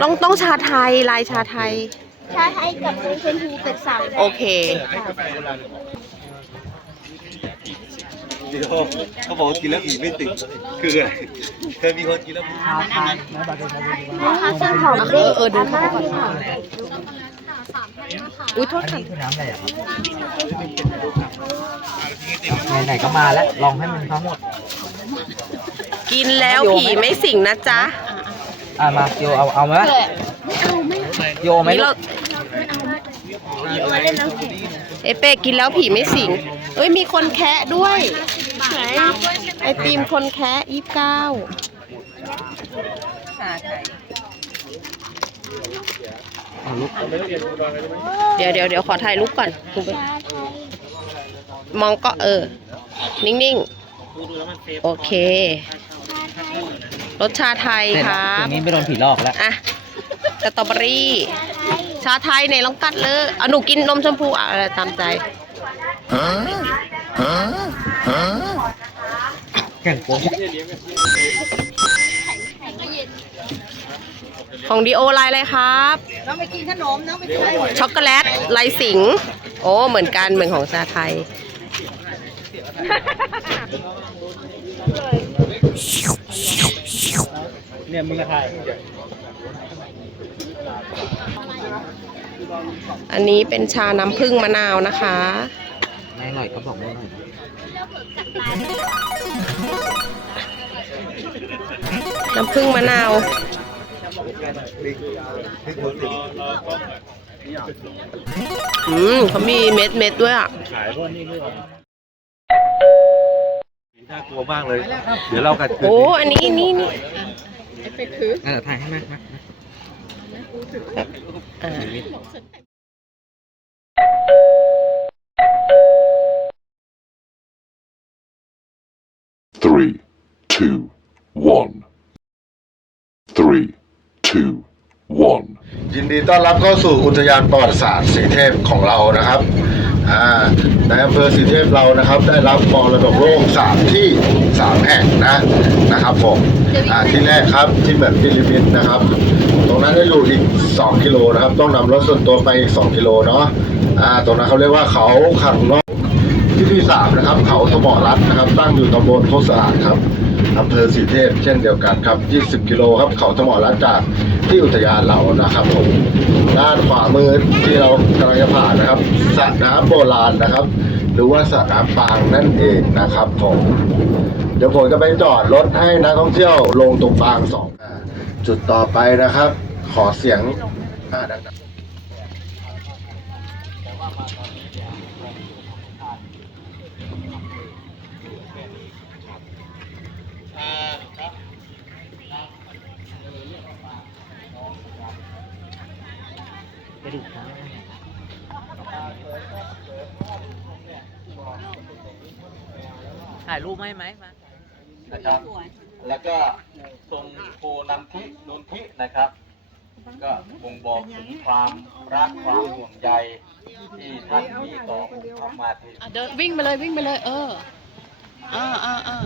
ต้องต้องชาไทยลายชาไทย ชาไทยกับนมชมพูเป็นสามโอเคเดี๋ยวเขาบอกว่ากินแล้วผีไม่ติดคืออะไรเคยมีคนกินแล้วผีนะคะซึ่งหอมเออเออดูเข้าไปก่อนอุ้ยโทษค่ะคือน้ำอะไรอะไหนๆก็มาแล้ว ลองให้มันทั้งหมด กินแล้วผีไม่สิงนะจ๊ะ อะมาโยเอาเอาไหมโยไหมนี่ลูเรากเอเป้กินแล้วผีไม่สิงเอ้ยมีคนแคะด้วยไหนไอติมคนแคะยี่สิบเก้าเดี๋ยวเดี๋ยวเดี๋ยวขอถ่ายรูปก่อนคุณไปมองก็เออ นิ่งๆ โอเค รสชาไทยเสร็จคแล้วรับทีนี้ไม่โดนผีหลอกแล้ว อะสตรอเบอรี่ ชาไทยไหนลองกัดเลยเอาหนูกินนมชมพูอะอะไรตามใจ แข่งโป๊ะของดีโอลายอะไรครับ น้องไปกินขนมน้องไปกินอะไรช็อกโกแลตลายสิงห์โอ้เหมือนกันเหมือนของชาไทย เนี่ยมึงละใครอันนี้เป็นชาน้ำผึ้งมะนาวนะคะไม่อร่อยก็บอกไม่อร่อยน้ำผึ้งมะนาวอืมเขามีเม็ดเม็ดด้วยอะน่ากลัวมากเลย เดี๋ยวเรากัดคืนโอ้ อันนี้นี่นี่เออถ่ายให้มามาอ่า Three, two, one. Three, two, one. ยินดีต้อนรับเข้าสู่อุทยานประวัติศาสตร์สีเทพของเรานะครับ อ่าในอำเภอสีเทพเรานะครับ ได้รับมรดกโลกสามที่สามแห่งนะนะครับผมอ่าที่แรกครับที่เหมือนพิลิปินส์นะครับ ตรงนั้นได้อยู่อีก2กิโลนะครับ ต้องนำรถส่วนตัวไปอีก2กิโลเนาะอ่าตรงนั้นเขาเรียกว่าเขาขังนอก ที่สามนะครับ เขาสมอรัฐนะครับ ตั้งอยู่ตำบลโคสะอาดครับอำเภอสีเทพเช่นเดียวกันครับ 20 กิโลครับ เขาสมอรัฐจากที่อุทยานเรานะครับผมด้านขวามือที่เรากำลังจะผ่านนะครับสระน้ำโบราณนะครับ หรือว่าสระน้ำปางนั่นเองนะครับผมเดี๋ยวผมจะไปจอดรถให้นักท่องเที่ยวลงตรงปางสองจุดต่อไปนะครับ ขอเสียงอ่าดัง ถ่ายรูปไหมไหมมานะครับ แล้วก็ทรงโพนันทินุนทินะครับ ก็บ่งบอกถึงความรักความห่วงใยที่ท่านมีต่อพระมาเทวีเดินวิ่งไปเลยวิ่งไปเลย เอออ่าอ่าอ่า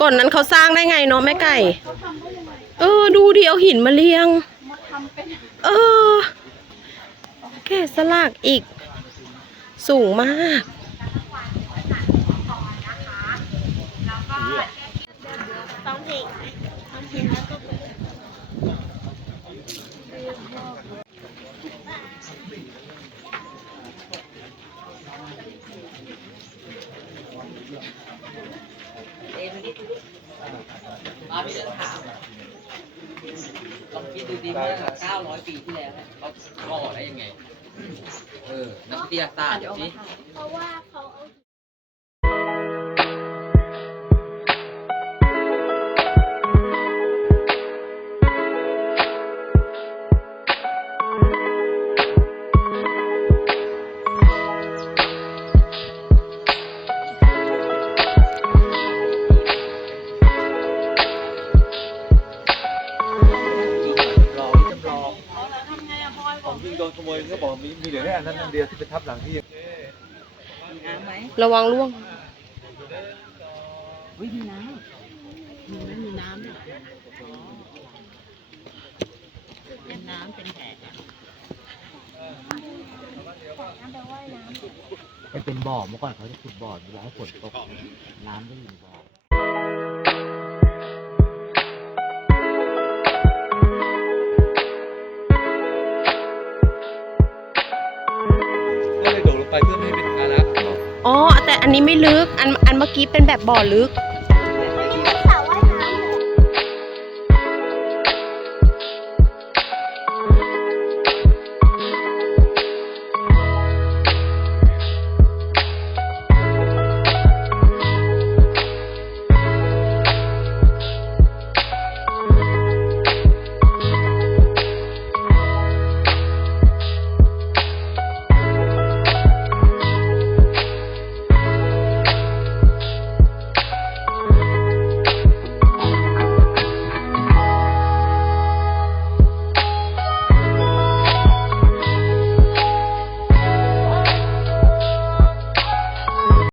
ก่อนนั้นเขาสร้างได้ไงเนาะแม่ไก่ เออ ดูดิเอาหินมาเรียง เออ แกะสลักอีก สูงมากต้องเพลงต้องเพลงแล้วก็ เอเมาพี่เดินถามลองคิดดูดีว่า900 ปีที่แล้วเนี่ยเขาก่อได้ยังไง เออ นักวิทยาศาสตร์นี้ เพราะว่าเขาเอา มีมีเหลือแค่อันนั้นอันเดียวที่ไปทับหลังที่ระวังล่วงมันเป็นบ่อเมื่อก่อนเขาจะขุดบ่อเวลาฝนตกน้ำก็อยู่ในบ่อ อันนี้ไม่ลึก อันอันเมื่อกี้เป็นแบบบ่อลึก